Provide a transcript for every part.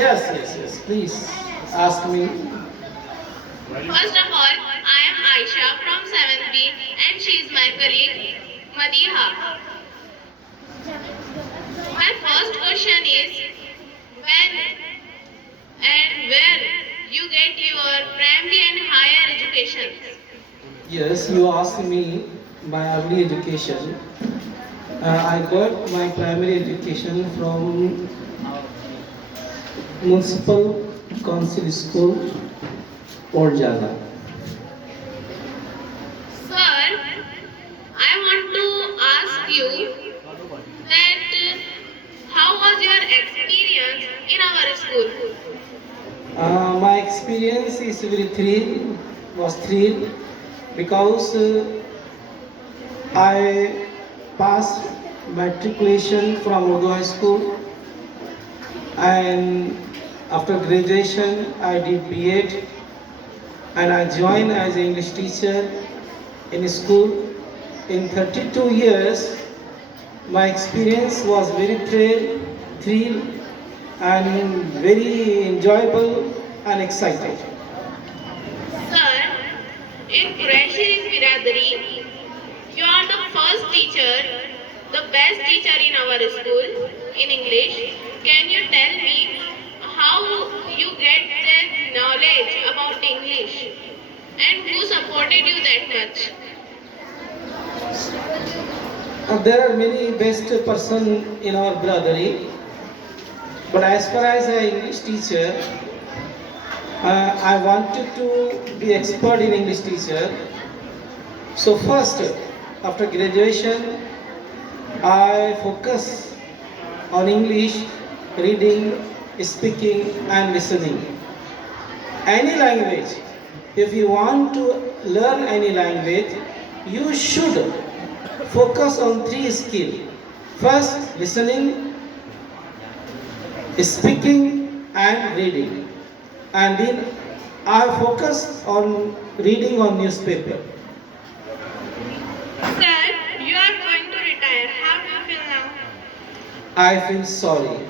Yes. Please ask me. First of all, I am Aisha from 7th B and she is my colleague Madiha. My first question is when and where you get your primary and higher education? Yes, you asked me my early education. I got my primary education from Municipal Council School, Jalna. Sir, I want to ask you that how was your experience in our school? My experience is very thrilled because I passed matriculation from Urdu High School, and after graduation I did B.Ed, and I joined as an English teacher in school. In 32 years, my experience was very thrill and very enjoyable and exciting. Sir, in 𝓘𝓷𝓽𝓮𝓻, you are the first teacher, the best teacher in our school in English. Can you tell me how you get that knowledge about English and who supported you that much? There are many best person in our brotherhood, but as far as an English teacher, I wanted to be expert in English teacher. So first, after graduation, I focus on English, reading, speaking and listening. Any language, if you want to learn any language, you should focus on three skills. First, listening, speaking and reading. And then I focus on reading on newspaper. Sir, you are going to retire. How do you feel now? I feel sorry.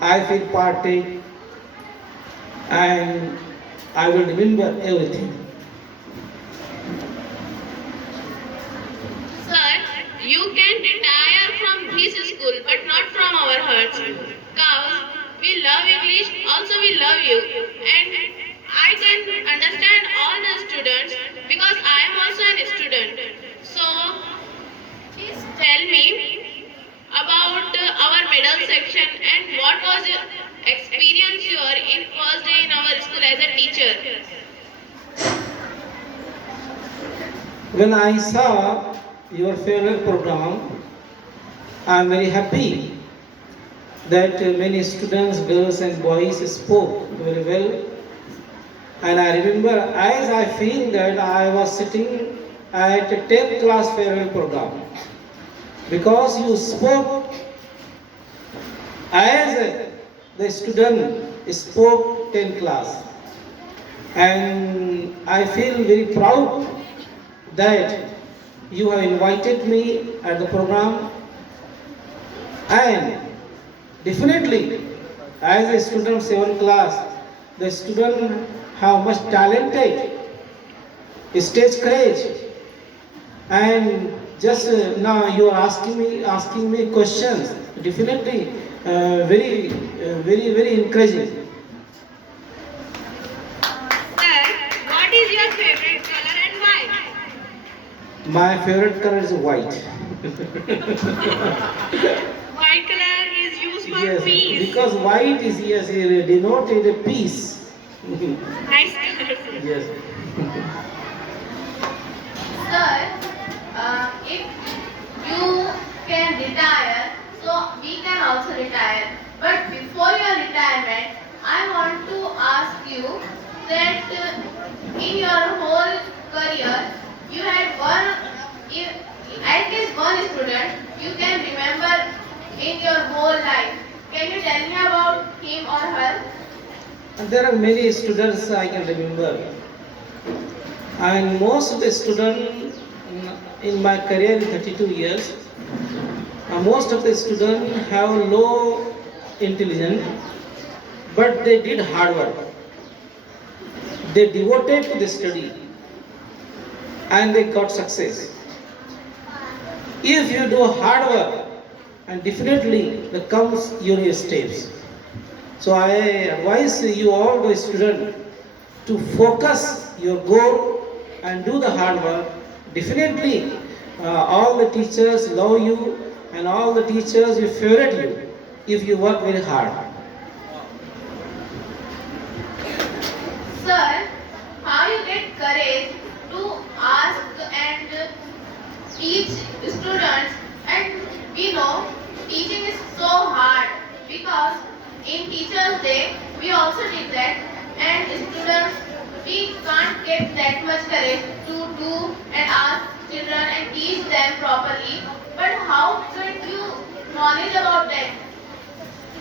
I feel parted, and I will remember everything. Sir, you can retire from this school but not from our hearts. Cause we love English, also we love you. And I can understand all the students because I am also a student. So, please tell me about our middle section and what was your experience your in first day in our school as a teacher. When I saw your favorite program, I am very happy that many students, girls and boys spoke very well. And I remember as I feel that I was sitting at a 10th class farewell program because you spoke as the student spoke 10th class. And I feel very proud that you have invited me at the program, and definitely as a student of 7th class, the student have much talented, stage courage, and just now you are asking me questions. Definitely, very encouraging. Sir, what is your favorite color and why? My favorite color is white. White color is used for Yes, peace. because white is yes denoted a peace. Nice color. Yes. Sir, if you can retire, so we can also retire. But before your retirement, I want to ask you that in your whole career, you had at least one student you can remember in your whole life. Can you tell me about him or her? And there are many students I can remember, and most of the students in my career in 32 years, most of the students have low intelligence, but they did hard work. They devoted to the study and they got success. If you do hard work, and definitely there comes your steps. So I advise you all the students to focus your goal and do the hard work. Definitely all the teachers love you and all the teachers will favorite you if you work very hard. Sir, how you get courage to ask and teach students? And we know teaching is so hard because in Teachers' Day we also did that, and students, we can't get that much courage to do and ask children and teach them properly. But how get you knowledge about that?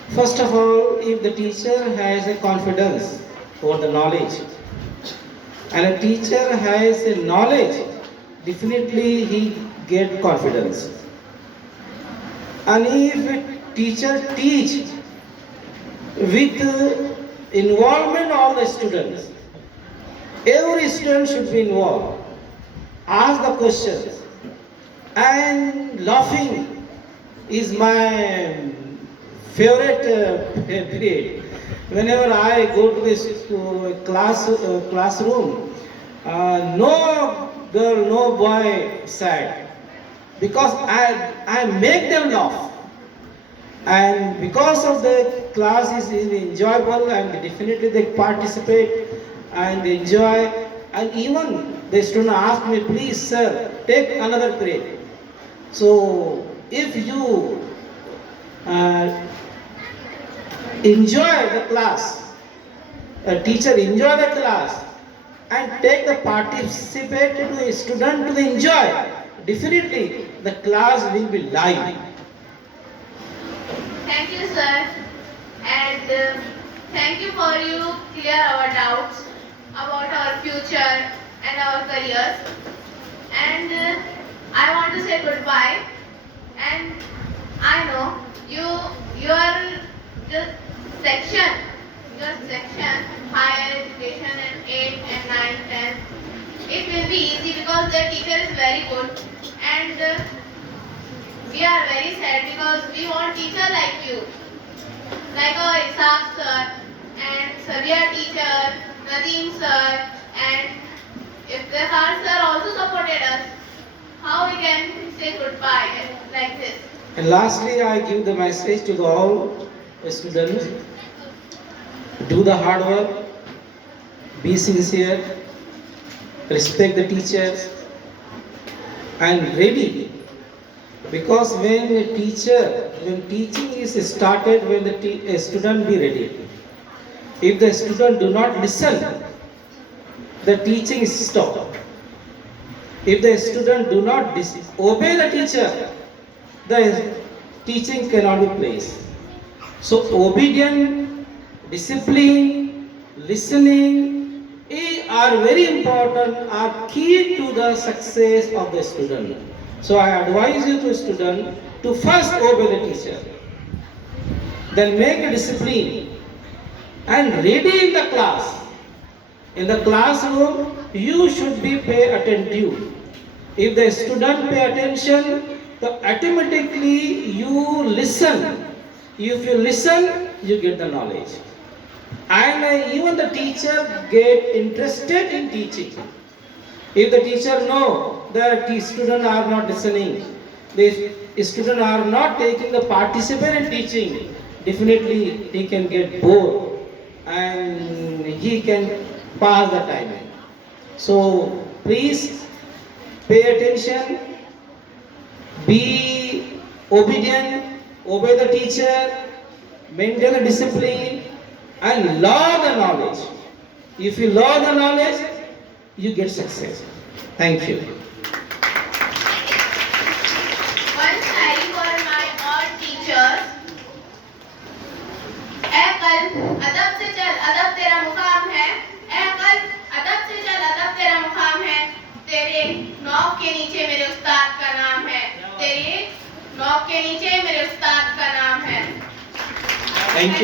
First of all, if the teacher has a confidence over the knowledge and a teacher has a knowledge, definitely he get confidence. And if a teacher teach with involvement of the students, every student should be involved, ask the questions, and laughing is my favorite period. Whenever I go to this classroom, no girl, no boy sad, because I make them laugh. And because of the class is enjoyable and definitely they participate and enjoy, and even the student ask me, please sir, take another period. So if you enjoy the class, a teacher enjoy the class and take the participate to the student to enjoy, definitely the class will be live. Thank you, sir. And thank you for you clear our doubts about our future and our careers. And I want to say goodbye. And I know your just section, higher education and 8 and 9, 10, it will be easy because the teacher is very good. And we are very sad because we want teacher like you, like our Ishaq sir and Xavier teacher, Nadeem sir, and if 𝓘𝓷𝓽𝓮𝓻 sir also supported us, how we can say goodbye like this? And lastly, I give the message to all students: do the hard work, be sincere, respect the teachers, and ready. Because when teaching is started, when a student be ready. If the student do not listen, the teaching is stopped. If the student do not obey the teacher, the teaching cannot be placed. So obedience, discipline, listening are very important, are key to the success of the student. So I advise you to student to first obey the teacher, then make a discipline and ready in the class. In the classroom, you should be pay attentive. If the student pay attention, then automatically you listen. If you listen, you get the knowledge. And even the teacher get interested in teaching. If the teacher know that the students are not listening, the students are not taking the participant in teaching, definitely he can get bored and he can pass the time. So please pay attention, be obedient, obey the teacher, maintain the discipline, and learn the knowledge. If you learn the knowledge, you get success. Thank you. One Shayari for my all teachers. ऐ कल्ब अदब से चल, अदब तेरा मुकाम है. ऐ कल्ब अदब से चल, अदब तेरा मुकाम है. तेरे नौक के नीचे मेरे उस्ताद का नाम है. तेरे नौक के नीचे मेरे उस्ताद का नाम है. Thank you.